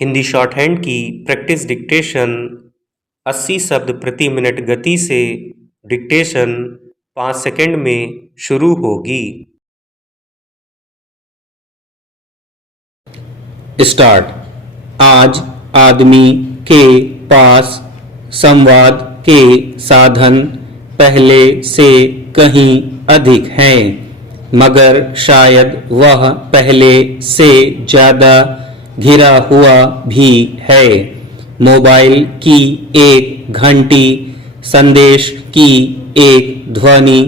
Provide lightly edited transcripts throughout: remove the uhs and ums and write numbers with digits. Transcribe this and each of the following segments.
Hindi short hand की practice dictation 80 शब्द प्रति मिनट गति से डिक्टेशन 5 सेकंड में शुरू होगी। स्टार्ट। आज आदमी के पास संवाद के साधन पहले से कहीं अधिक हैं, मगर शायद वह पहले से ज़्यादा घिरा हुआ भी है। मोबाइल की एक घंटी, संदेश की एक ध्वनि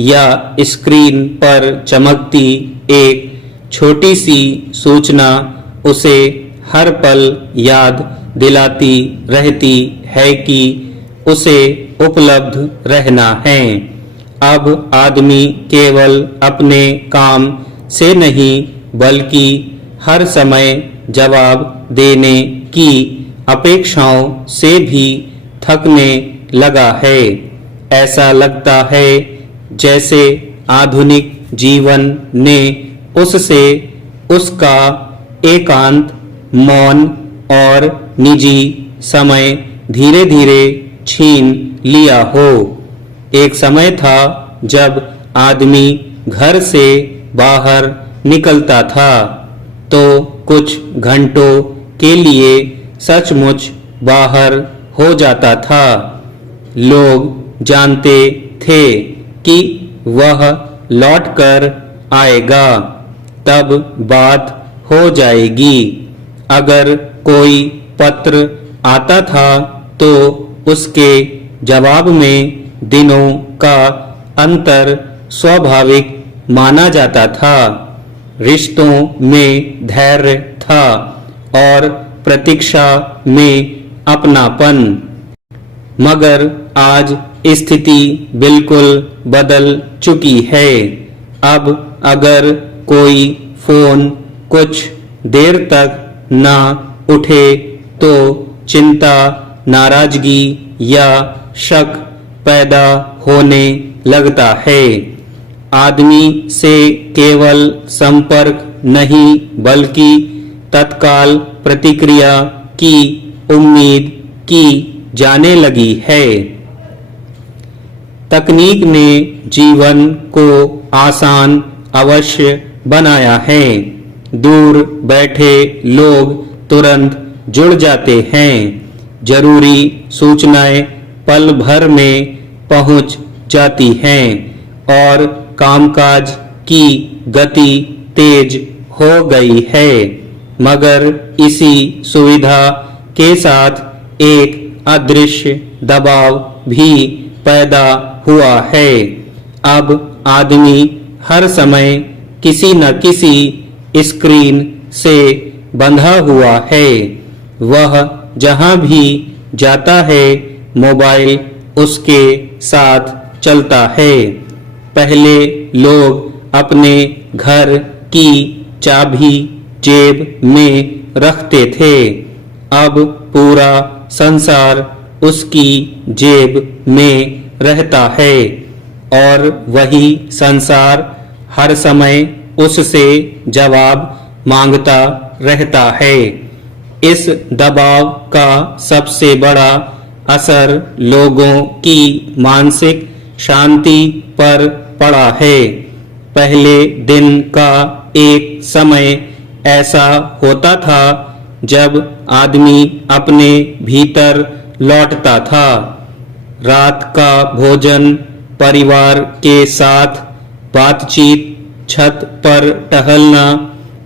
या स्क्रीन पर चमकती एक छोटी सी सूचना उसे हर पल याद दिलाती रहती है कि उसे उपलब्ध रहना है। अब आदमी केवल अपने काम से नहीं बल्कि हर समय जवाब देने की अपेक्षाओं से भी थकने लगा है। ऐसा लगता है जैसे आधुनिक जीवन ने उससे उसका एकांत, मौन और निजी समय धीरे धीरे छीन लिया हो। एक समय था जब आदमी घर से बाहर निकलता था तो कुछ घंटों के लिए सचमुच बाहर हो जाता था। लोग जानते थे कि वह लौटकर आएगा, तब बात हो जाएगी। अगर कोई पत्र आता था तो उसके जवाब में दिनों का अंतर स्वाभाविक माना जाता था। रिश्तों में धैर्य था और प्रतीक्षा में अपनापन। मगर आज स्थिति बिल्कुल बदल चुकी है। अब अगर कोई फोन कुछ देर तक ना उठे तो चिंता, नाराजगी या शक पैदा होने लगता है। आदमी से केवल संपर्क नहीं बल्कि तत्काल प्रतिक्रिया की उम्मीद की जाने लगी है। तकनीक ने जीवन को आसान अवश्य बनाया है। दूर बैठे लोग तुरंत जुड़ जाते हैं। जरूरी सूचनाएं पल भर में पहुंच जाती हैं और कामकाज की गति तेज हो गई है। मगर इसी सुविधा के साथ एक अदृश्य दबाव भी पैदा हुआ है। अब आदमी हर समय किसी न किसी स्क्रीन से बंधा हुआ है। वह जहां भी जाता है मोबाइल उसके साथ चलता है। पहले लोग अपने घर की चाबी जेब में रखते थे, अब पूरा संसार उसकी जेब में रहता है और वही संसार हर समय उससे जवाब मांगता रहता है। इस दबाव का सबसे बड़ा असर लोगों की मानसिक शांति पर पड़ा है। पहले दिन का एक समय ऐसा होता था जब आदमी अपने भीतर लौटता था। रात का भोजन, परिवार के साथ बातचीत, छत पर टहलना,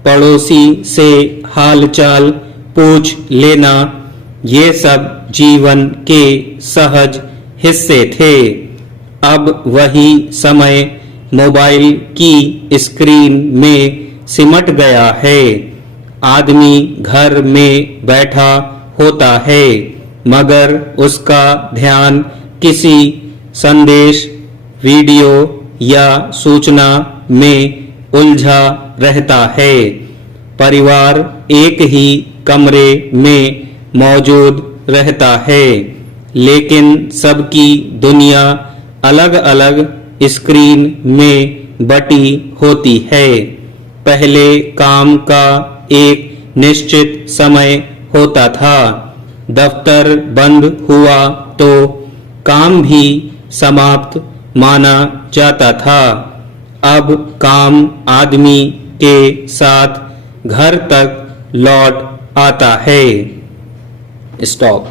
पड़ोसी से हालचाल पूछ लेना, ये सब जीवन के सहज हिस्से थे। अब वही समय मोबाइल की स्क्रीन में सिमट गया है। आदमी घर में बैठा होता है मगर उसका ध्यान किसी संदेश, वीडियो या सूचना में उलझा रहता है। परिवार एक ही कमरे में मौजूद रहता है लेकिन सबकी दुनिया अलग अलग स्क्रीन में बटी होती है। पहले काम का एक निश्चित समय होता था। दफ्तर बंद हुआ तो काम भी समाप्त माना जाता था। अब काम आदमी के साथ घर तक लौट आता है। स्टॉप।